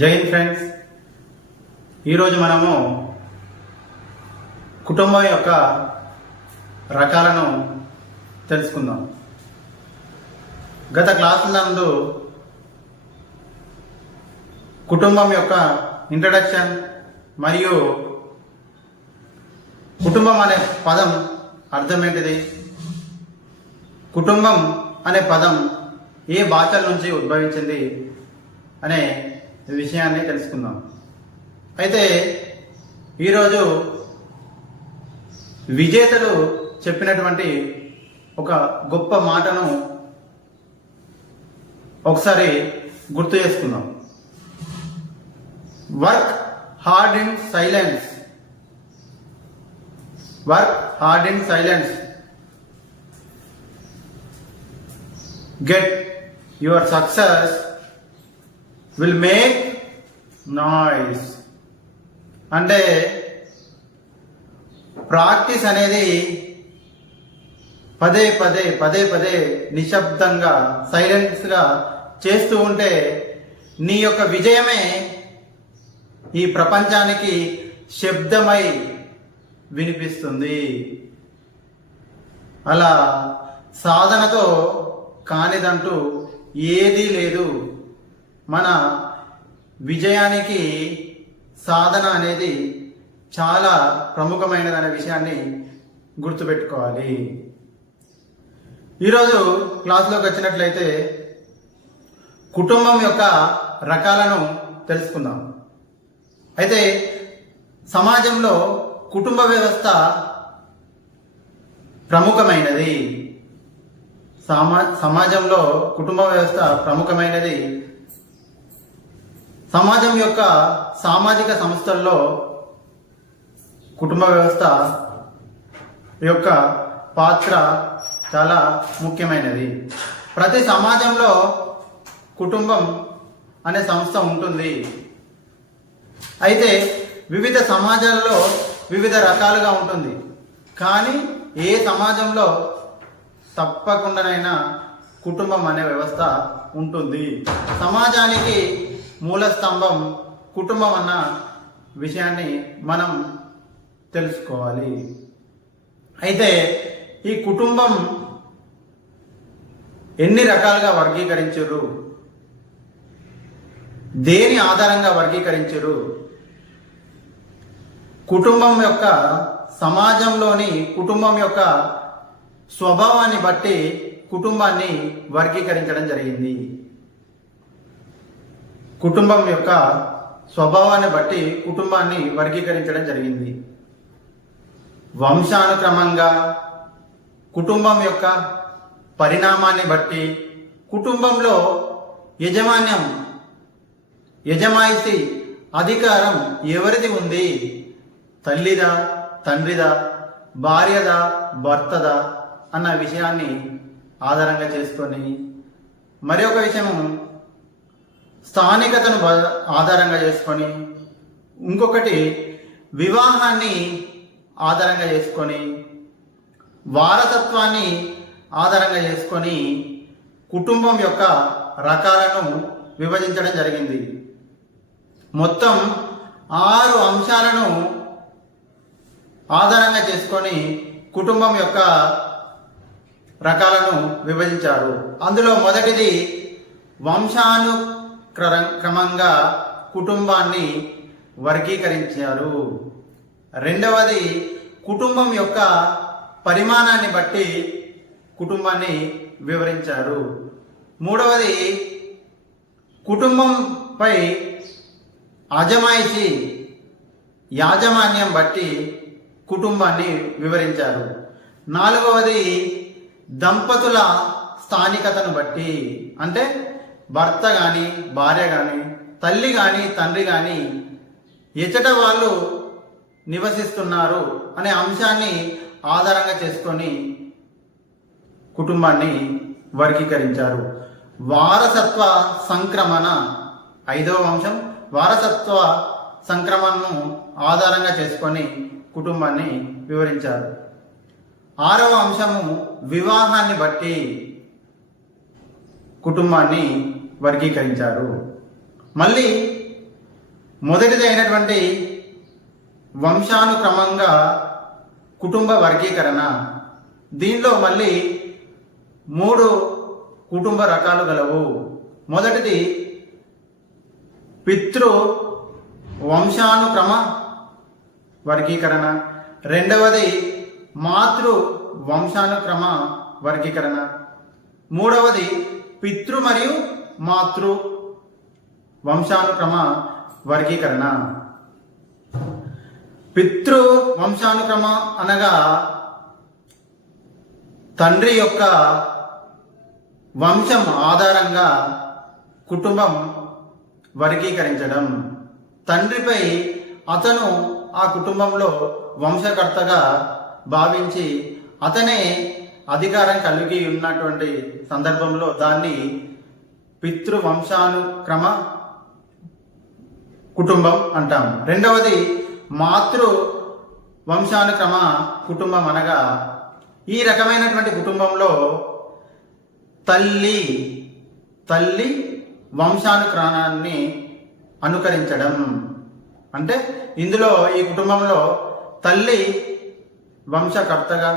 జై హింద్ ఫ్రెండ్స్, ఈరోజు మనము కుటుంబం యొక్క రకాలను తెలుసుకుందాం. గత క్లాసులందు కుటుంబం యొక్క ఇంట్రడక్షన్ మరియు కుటుంబం అనే పదం అర్థం ఏంటిది, కుటుంబం అనే పదం ఏ భాషల నుంచి ఉద్భవించింది అనే విషయాన్ని తెలుసుకుందాం. అయితే ఈరోజు విజేతలు చెప్పినటువంటి ఒక గొప్ప మాటను ఒకసారి గుర్తు చేసుకుందాం. Work hard in silence, work hard in silence, get your success will make noise. అంటే ప్రాక్టీస్ అనేది పదే పదే నిశ్శబ్దంగా సైలెన్స్గా చేస్తూ ఉంటే నీ యొక్క విజయమే ఈ ప్రపంచానికి శబ్దమై వినిపిస్తుంది. అలా సాధనతో కానిదంటూ ఏదీ లేదు. మన విజయానికి సాధన అనేది చాలా ప్రముఖమైనదనే విషయాన్ని గుర్తుపెట్టుకోవాలి. ఈరోజు క్లాసులోకి వచ్చినట్లయితే కుటుంబం యొక్క రకాలను తెలుసుకుందాం. అయితే సమాజంలో కుటుంబ వ్యవస్థ ప్రముఖమైనది. సమాజంలో కుటుంబ వ్యవస్థ ప్రముఖమైనది. సమాజం యొక్క సామాజిక సంస్థల్లో కుటుంబ వ్యవస్థ యొక్క పాత్ర చాలా ముఖ్యమైనది. ప్రతి సమాజంలో కుటుంబం అనే సంస్థ ఉంటుంది. అయితే వివిధ సమాజాలలో వివిధ రకాలుగా ఉంటుంది. కానీ ఏ సమాజంలో తప్పకుండానైనా కుటుంబం అనే వ్యవస్థ ఉంటుంది. సమాజానికి మూల స్తంభం కుటుంబం అన్న విషయాన్ని మనం తెలుసుకోవాలి. అయితే ఈ కుటుంబం ఎన్ని రకాలుగా వర్గీకరించారు, దేని ఆధారంగా వర్గీకరించారు, కుటుంబం యొక్క సమాజంలోని కుటుంబం యొక్క స్వభావాన్ని బట్టి కుటుంబాన్ని వర్గీకరించడం జరిగింది. కుటుంబం యొక్క స్వభావాన్ని బట్టి కుటుంబాన్ని వర్గీకరించడం జరిగింది. వంశానుక్రమంగా, కుటుంబం యొక్క పరిణామాన్ని బట్టి, కుటుంబంలో యజమాయిషి అధికారం ఎవరిది ఉంది, తల్లిదా, తండ్రిదా, భార్యదా, భర్తదా అన్న విషయాన్ని ఆధారంగా చేసుకొని, మరి ఒక విషయము స్థానికతను ఆధారంగా చేసుకొని, ఇంకొకటి వివాహాన్ని ఆధారంగా చేసుకొని, వారసత్వాన్ని ఆధారంగా చేసుకొని కుటుంబం యొక్క రకాలను విభజించడం జరిగింది. మొత్తం 6 అంశాలను ఆధారంగా చేసుకొని కుటుంబం యొక్క రకాలను విభజించారు. అందులో మొదటిది వంశానుక్రమంగా కుటుంబాన్ని వర్గీకరించారు. రెండవది కుటుంబం యొక్క పరిమాణాన్ని బట్టి కుటుంబాన్ని వివరించారు. మూడవది కుటుంబంపై యాజమాన్యం బట్టి కుటుంబాన్ని వివరించారు. నాలుగవది దంపతుల స్థానికతను బట్టి, అంటే భర్త కానీ, భార్య కానీ, తల్లి కానీ, తండ్రి కానీ ఎచ్చట వాళ్ళు నివసిస్తున్నారు అనే అంశాన్ని ఆధారంగా చేసుకొని కుటుంబాన్ని వర్గీకరించారు. వారసత్వ సంక్రమణ, 5వ అంశం, వారసత్వ సంక్రమణను ఆధారంగా చేసుకొని కుటుంబాన్ని వివరించారు. 6వ అంశము వివాహాన్ని బట్టి కుటుంబాన్ని వర్గీకరించారు. మళ్ళీ మొదటిది అయినటువంటి వంశానుక్రమంగా కుటుంబ వర్గీకరణ. దీనిలో మళ్ళీ 3 కుటుంబ రకాలు గలవు. మొదటిది పితృ వంశానుక్రమ వర్గీకరణ, రెండవది మాతృ వంశానుక్రమ వర్గీకరణ, మూడవది పితృ మరియు మాతృ వంశానుక్రమ వర్గీకరణ. పితృ వంశానుక్రమ అనగా తండ్రి యొక్క వంశం ఆధారంగా కుటుంబం వర్గీకరించడం. తండ్రిపై అతను ఆ కుటుంబంలో వంశకర్తగా భావించి అతనే అధికారం కలిగి ఉన్నటువంటి సందర్భంలో దాన్ని పితృవంశానుక్రమ కుటుంబం అంటాం. రెండవది మాతృ వంశానుక్రమ కుటుంబం అనగా ఈ రకమైనటువంటి కుటుంబంలో తల్లి వంశానుక్రమాన్ని అనుకరించడం. అంటే ఇందులో ఈ కుటుంబంలో తల్లి వంశకర్తగా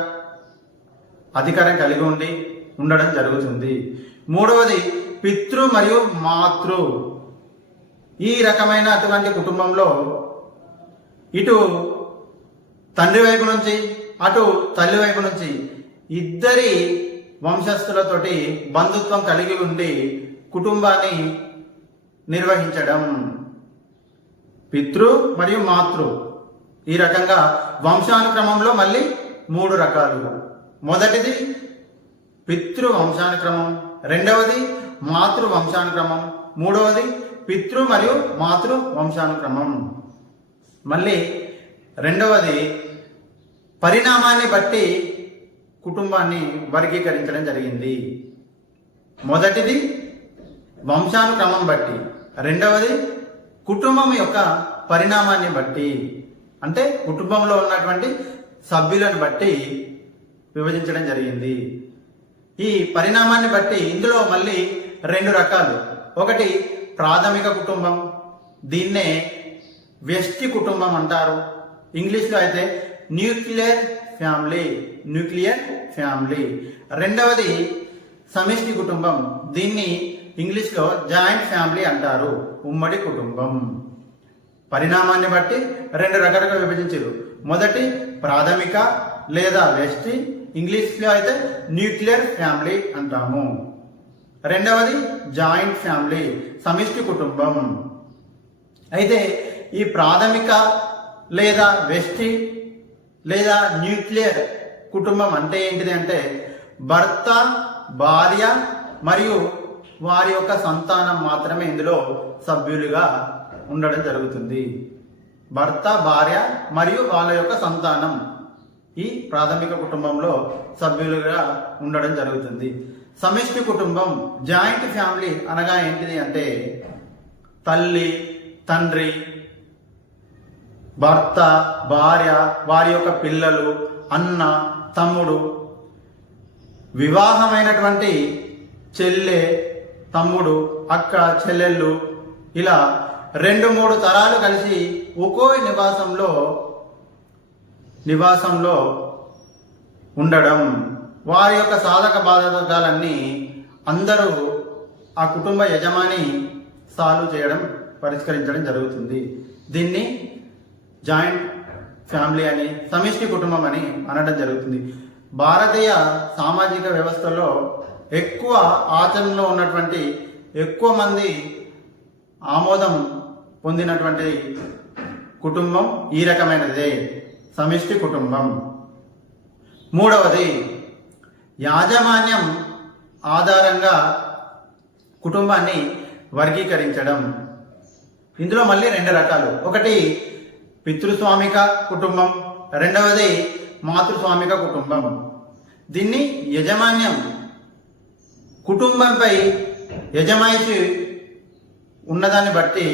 అధికారం కలిగి ఉండడం జరుగుతుంది. మూడవది పితృ మరియు మాతృ. ఈ రకమైన అటువంటి కుటుంబంలో ఇటు తండ్రి వైపు నుంచి అటు తల్లి వైపు నుంచి ఇద్దరి వంశస్థులతోటి బంధుత్వం కలిగి ఉండి కుటుంబాన్ని నిర్వహించడం. పితృ మరియు మాతృ ఈ రకంగా వంశానుక్రమంలో మళ్ళీ 3 రకాలు. మొదటిది పితృ వంశానుక్రమం, రెండవది మాతృ వంశానుక్రమం, మూడవది పితృ మరియు మాతృ వంశానుక్రమం. మళ్ళీ రెండవది పరిణామాన్ని బట్టి కుటుంబాన్ని వర్గీకరించడం జరిగింది. మొదటిది వంశానుక్రమం బట్టి, రెండవది కుటుంబం యొక్క పరిణామాన్ని బట్టి, అంటే కుటుంబంలో ఉన్నటువంటి సభ్యులను బట్టి విభజించడం జరిగింది. ఈ పరిణామాన్ని బట్టి ఇందులో మళ్ళీ 2 రకాలు. ఒకటి ప్రాథమిక కుటుంబం, దీన్నే వ్యష్టి కుటుంబం అంటారు. ఇంగ్లీష్లో అయితే న్యూక్లియర్ ఫ్యామిలీ. రెండవది సమిష్టి కుటుంబం, దీన్ని ఇంగ్లీష్లో జాయింట్ ఫ్యామిలీ అంటారు, ఉమ్మడి కుటుంబం. పరిణామాన్ని బట్టి 2 రకాలుగా విభజించారు. మొదటి ప్రాథమిక లేదా వ్యష్టి, ఇంగ్లీష్లో అయితే న్యూక్లియర్ ఫ్యామిలీ అంటాము. రెండవది జాయింట్ ఫ్యామిలీ, సమిష్టి కుటుంబం. అయితే ఈ ప్రాథమిక లేదా వ్యష్టి లేదా న్యూక్లియర్ కుటుంబం అంటే ఏంటిది అంటే భర్త, భార్య మరియు వారి యొక్క సంతానం మాత్రమే ఇందులో సభ్యులుగా ఉండడం జరుగుతుంది. భర్త, భార్య మరియు వాళ్ళ యొక్క సంతానం ఈ ప్రాథమిక కుటుంబంలో సభ్యులుగా ఉండడం జరుగుతుంది. సమిష్టి కుటుంబం జాయింట్ ఫ్యామిలీ అనగా ఏంటిది అంటే తల్లి, తండ్రి, భర్త, భార్య, వారి యొక్క పిల్లలు, అన్న, తమ్ముడు, వివాహమైనటువంటి చెల్లె, తమ్ముడు, అక్క, చెల్లెళ్ళు, ఇలా 2-3 తరాలు కలిసి ఒక్కో నివాసంలో ఉండడం. వారి యొక్క సాధక బాధకాలన్నీ అందరూ ఆ కుటుంబ యజమాని పరిష్కరించడం జరుగుతుంది. దీన్ని జాయింట్ ఫ్యామిలీ అని, సమిష్టి కుటుంబం అని అనడం జరుగుతుంది. భారతీయ సామాజిక వ్యవస్థలో ఎక్కువ ఆచరణలో ఉన్నటువంటి, ఎక్కువ మంది ఆమోదం పొందినటువంటి కుటుంబం ఈ రకమైనదే, సమిష్టి కుటుంబం. మూడవది యాజమాన్యం ఆధారంగా కుటుంబాన్ని వర్గీకరించడం. ఇందులో మళ్ళీ 2 రకాలు. ఒకటి పితృస్వామిక కుటుంబం, రెండవది మాతృస్వామిక కుటుంబం. దీన్ని యజమాన్యం, కుటుంబంపై యజమాయిషి ఉన్నదాన్ని బట్టి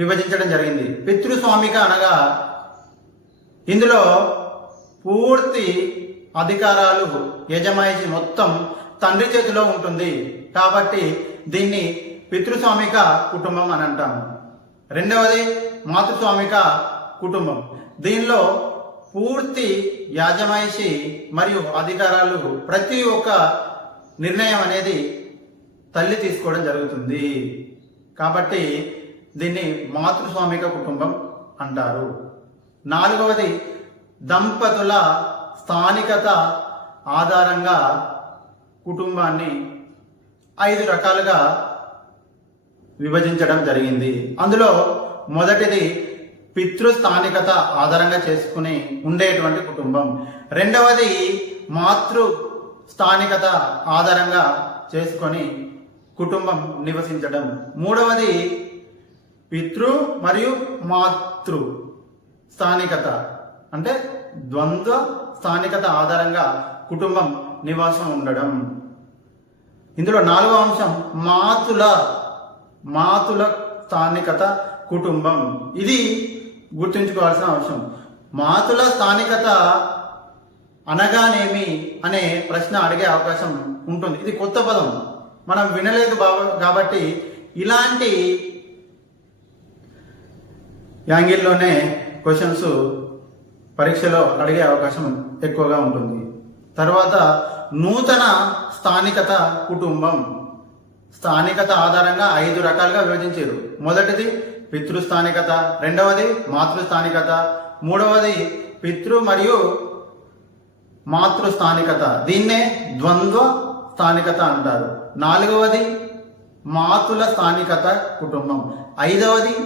విభజించడం జరిగింది. పితృస్వామిక అనగా ఇందులో పూర్తి అధికారాలు, యజమాయిషి మొత్తం తండ్రి చేతిలో ఉంటుంది కాబట్టి దీన్ని పితృస్వామిక కుటుంబం అని అంటాము. రెండవది మాతృస్వామిక కుటుంబం. దీనిలో పూర్తి యాజమాయిషి మరియు అధికారాలు, ప్రతి ఒక్క నిర్ణయం అనేది తల్లి తీసుకోవడం జరుగుతుంది. కాబట్టి దీన్ని మాతృస్వామిక కుటుంబం అంటారు. నాలుగవది దంపతుల స్థానికత ఆధారంగా కుటుంబాన్ని 5 రకాలుగా విభజించడం జరిగింది. అందులో మొదటిది పితృస్థానికత ఆధారంగా చేసుకుని ఉండేటువంటి కుటుంబం. రెండవది మాతృ స్థానికత ఆధారంగా చేసుకొని కుటుంబం నివసించడం. మూడవది పితృ మరియు మాతృ స్థానికత అంటే ద్వంద్వ స్థానికత ఆధారంగా కుటుంబం నివాసం ఉండడం. ఇందులో నాలుగవ అంశం మాతుల స్థానికత కుటుంబం. ఇది గుర్తుంచుకోవాల్సిన అంశం. మాతుల స్థానికత అనగానేమి అనే ప్రశ్న అడిగే అవకాశం ఉంటుంది. ఇది కొత్త పదం, మనం వినలేదు కాబట్టి ఇలాంటి యాంగిల్లోనే క్వశ్చన్స్ పరీక్షలో అడిగే అవకాశం ఎక్కువగా ఉంటుంది. తర్వాత నూతన స్థానికత కుటుంబం. స్థానికత ఆధారంగా 5 రకాలుగా విభజించారు. మొదటిది పితృస్థానికత, రెండవది మాతృస్థానికత, మూడవది పితృ మరియు మాతృస్థానికత, దీన్నే ద్వంద్వ స్థానికత అంటారు. నాలుగవది మాతుల స్థానికత కుటుంబం, ఐదవది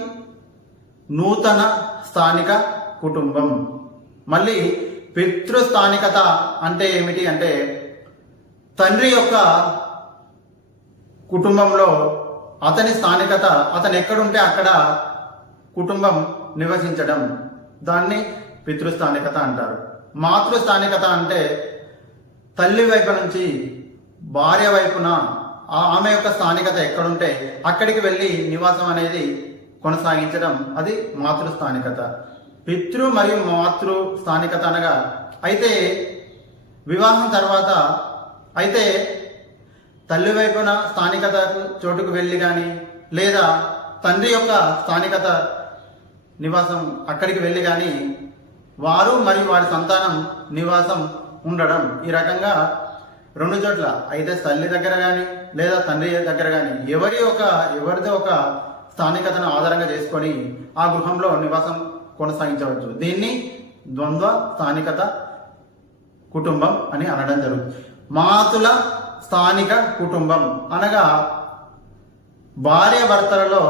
నూతన స్థానిక కుటుంబం. మళ్ళీ పితృస్థానికత అంటే ఏమిటి అంటే తండ్రి యొక్క కుటుంబంలో అతని స్థానికత, అతను ఎక్కడుంటే అక్కడ కుటుంబం నివసించడం, దాన్ని పితృస్థానికత అంటారు. మాతృస్థానికత అంటే తల్లి వైపు నుంచి భార్య వైపున ఆమె యొక్క స్థానికత ఎక్కడుంటే అక్కడికి వెళ్ళి నివాసం అనేది కొనసాగించడం, అది మాతృస్థానికత. పితృ మరియు మాతృ స్థానికత అనగా అయితే వివాహం తర్వాత అయితే తల్లి వైపున స్థానికత చోటుకు వెళ్ళి కానీ లేదా తండ్రి యొక్క స్థానికత నివాసం అక్కడికి వెళ్ళి కానీ వారు మరియు వారి సంతానం నివాసం ఉండడం. ఈ రకంగా 2 చోట్ల అయితే తల్లి దగ్గర కానీ లేదా తండ్రి దగ్గర కానీ ఎవరిదో ఒక స్థానికతను ఆధారంగా చేసుకొని ఆ గృహంలో నివాసం కొనసాగించవచ్చు. దీన్ని ద్వంద్వ స్థానికత కుటుంబం అని అనడం జరుగుతుంది. మాతుల స్థానిక కుటుంబం అనగా భార్య భర్తలలో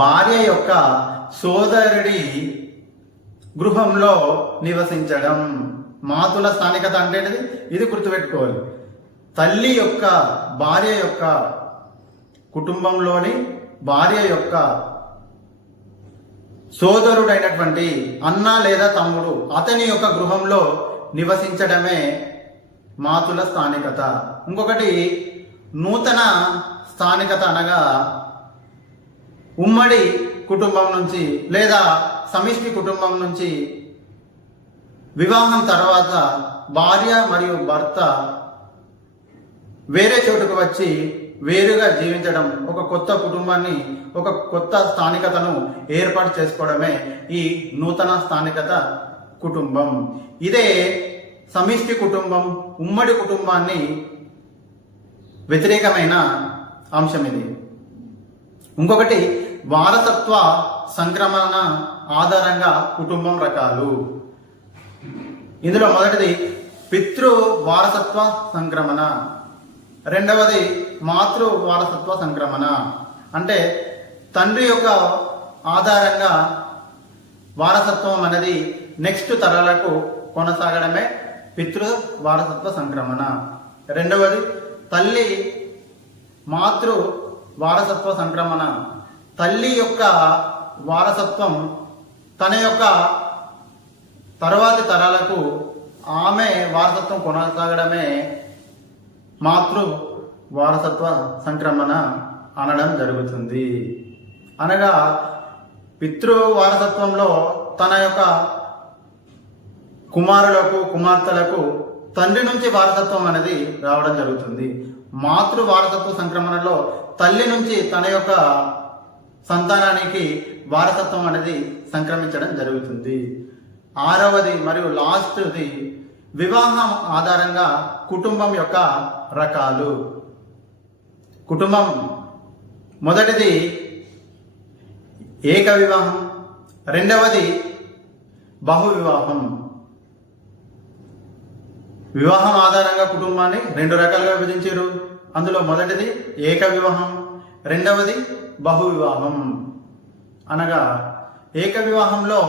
భార్య యొక్క సోదరుడి గృహంలో నివసించడం. మాతుల స్థానికత అంటే ఇది గుర్తుపెట్టుకోవాలి. తల్లి యొక్క భార్య యొక్క కుటుంబంలోని భార్య యొక్క సోదరుడైనటువంటి అన్న లేదా తమ్ముడు అతని యొక్క గృహంలో నివసించడమే మాతుల స్థానికత. ఇంకొకటి నూతన స్థానికత అనగా ఉమ్మడి కుటుంబం నుంచి లేదా సమిష్టి కుటుంబం నుంచి వివాహం తర్వాత భార్య మరియు భర్త వేరే చోటుకు వచ్చి వేరుగా జీవించడం, ఒక కొత్త కుటుంబాన్ని, ఒక కొత్త స్థానికతను ఏర్పాటు చేసుకోవడమే ఈ నూతన స్థానికత కుటుంబం. ఇదే సమిష్టి కుటుంబం, ఉమ్మడి కుటుంబాన్ని వ్యతిరేకమైన అంశం ఇది. ఇంకొకటి వారసత్వ సంక్రమణ ఆధారంగా కుటుంబం రకాలు. ఇందులో మొదటిది పితృ వారసత్వ సంక్రమణ, రెండవది మాతృ వారసత్వ సంక్రమణ. అంటే తండ్రి యొక్క ఆధారంగా వారసత్వం అనేది నెక్స్ట్ తరాలకు కొనసాగడమే పితృ వారసత్వ సంక్రమణ. రెండవది తల్లి మాతృ వారసత్వ సంక్రమణ. తల్లి యొక్క వారసత్వం తన యొక్క తర్వాతి తరాలకు ఆమె వారసత్వం కొనసాగడమే మాతృ వారసత్వ సంక్రమణ అనడం జరుగుతుంది. అనగా పితృ వారసత్వంలో తన యొక్క కుమారులకు కుమార్తెలకు తండ్రి నుంచి వారసత్వం అనేది రావడం జరుగుతుంది. మాతృ వారసత్వ సంక్రమణలో తల్లి నుంచి తన యొక్క సంతానానికి వారసత్వం అనేది సంక్రమించడం జరుగుతుంది. ఆరవది మరియు లాస్ట్ది వివాహం ఆధారంగా కుటుంబం యొక్క రకాలు. కుటుంబం మొదటిది ఏక వివాహం, రెండవది బహు వివాహం. వివాహం ఆధారంగా కుటుంబాన్ని రెండు రకాలుగా విభజించారు. అందులో మొదటిది ఏక వివాహం, రెండవది బహు వివాహం. అనగా ఏక వివాహంలో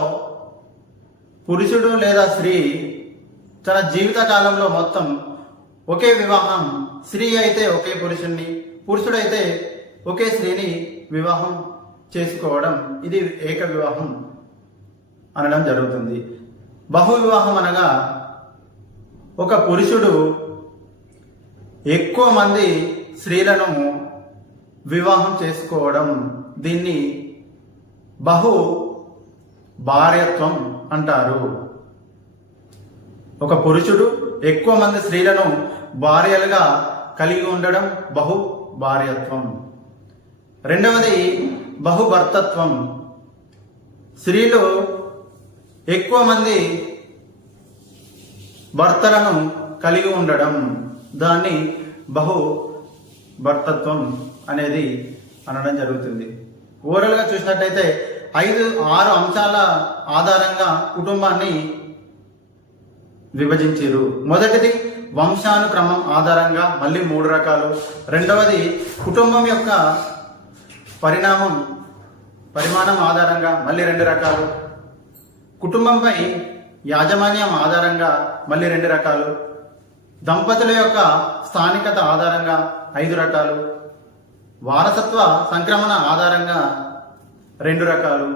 పురుషుడు లేదా స్త్రీ తన జీవిత కాలంలో మొత్తం ఒకే వివాహం, స్త్రీ అయితే ఒకే పురుషుణ్ణి, పురుషుడైతే ఒకే స్త్రీని వివాహం చేసుకోవడం, ఇది ఏక వివాహం అనడం జరుగుతుంది. బహు వివాహం అనగా ఒక పురుషుడు ఎక్కువ మంది స్త్రీలను వివాహం చేసుకోవడం, దీన్ని బహు భార్యత్వం అంటారు. ఒక పురుషుడు ఎక్కువ మంది స్త్రీలను భార్యలుగా కలిగి ఉండడం బహు భార్యత్వం. రెండవది బహుభర్తత్వం. స్త్రీలు ఎక్కువ మంది భర్తలను కలిగి ఉండడం, దాన్ని బహు భర్తత్వం అనేది అనడం జరుగుతుంది. ఓవరాల్గా చూసినట్టయితే 5-6 అంశాల ఆధారంగా కుటుంబాన్ని విభజించారు. మొదటిది వంశానుక్రమం ఆధారంగా మళ్ళీ 3 రకాలు, రెండవది కుటుంబం యొక్క పరిమాణం ఆధారంగా మళ్ళీ 2 రకాలు, కుటుంబంపై యాజమాన్యం ఆధారంగా మళ్ళీ 2 రకాలు, దంపతుల యొక్క స్థానికత ఆధారంగా 5 రకాలు, వారసత్వ సంక్రమణ ఆధారంగా 2 రకాలు,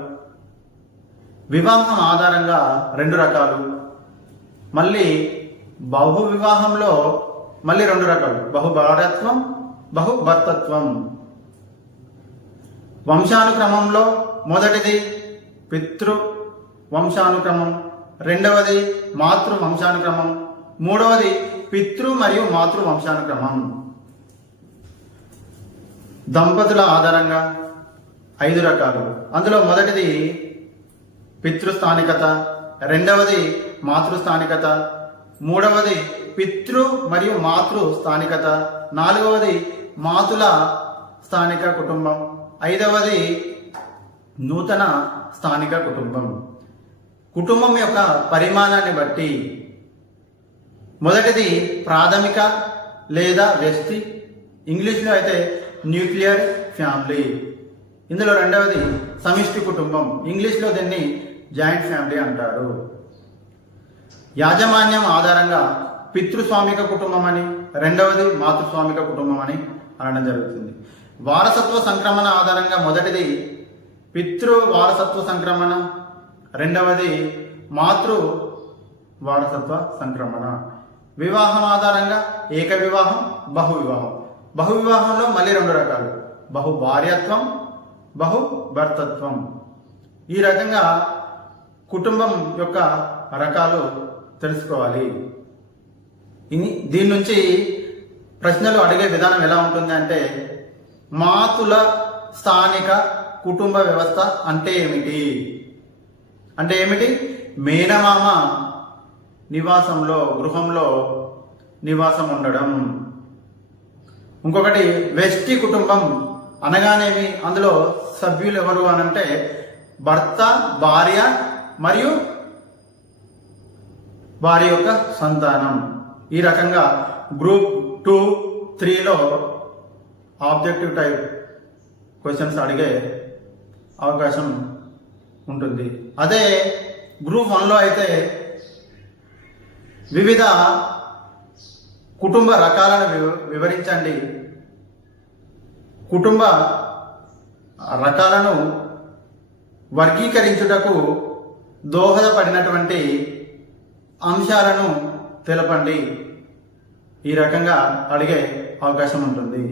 వివాహం ఆధారంగా 2 రకాలు, మళ్ళీ బహు వివాహంలో మళ్ళీ 2 రకాలు, బహుభార్యత్వం, బహుభర్తత్వం. వంశానుక్రమంలో మొదటిది పితృ వంశానుక్రమం, రెండవది మాతృ వంశానుక్రమం, మూడవది పితృ మరియు మాతృ వంశానుక్రమం. దంపతుల ఆధారంగా 5 రకాలు. అందులో మొదటిది పితృస్థానికత, రెండవది మాతృస్థానికత, మూడవది పితృ మరియు మాతృ స్థానికత, నాలుగవది మాతుల స్థానిక కుటుంబం, ఐదవది నూతన స్థానిక కుటుంబం. కుటుంబం యొక్క పరిమాణాన్ని బట్టి మొదటిది ప్రాథమిక లేదా వ్యష్టి, ఇంగ్లీష్లో అయితే న్యూక్లియర్ ఫ్యామిలీ. ఇందులో రెండవది సమిష్టి కుటుంబం, ఇంగ్లీష్లో దీన్ని జాయింట్ ఫ్యామిలీ అంటారు. యాజమాన్యం ఆధారంగా పితృస్వామిక కుటుంబం అని, రెండవది మాతృస్వామిక కుటుంబం అని అనడం జరుగుతుంది. వారసత్వ సంక్రమణ ఆధారంగా మొదటిది పితృ వారసత్వ సంక్రమణ, రెండవది మాతృ వారసత్వ సంక్రమణ. వివాహం ఆధారంగా ఏక వివాహం, బహు వివాహం. బహు వివాహంలో మళ్ళీ 2 రకాలు, బహు భార్యత్వం, బహు భర్తత్వం. ఈ రకంగా కుటుంబం యొక్క రకాలు తెలుసుకోవాలి. దీని నుంచి ప్రశ్నలు అడిగే విధానం ఎలా ఉంటుంది అంటే, మాతుల స్థానిక కుటుంబ వ్యవస్థ అంటే ఏమిటి? అంటే ఏమిటి? మేనమామ నివాసంలో, గృహంలో నివాసం ఉండడం. ఇంకొకటి వ్యష్టి కుటుంబం అనగానేమి, అందులో సభ్యులు ఎవరు అనంటే భర్త, భార్య మరియు వారి యొక్క సంతానం. ఈ రకంగా గ్రూప్ 2, 3లో ఆబ్జెక్టివ్ టైప్ క్వశ్చన్స్ అడిగే అవకాశం ఉంటుంది. అదే గ్రూప్ 1లో అయితే వివిధ కుటుంబ రకాలను వివరించండి, కుటుంబ రకాలను వర్గీకరించుటకు దోహదపడినటువంటి అంశాలను తెలపండి. ఈ రకంగా అడిగే అవకాశం ఉంటుంది.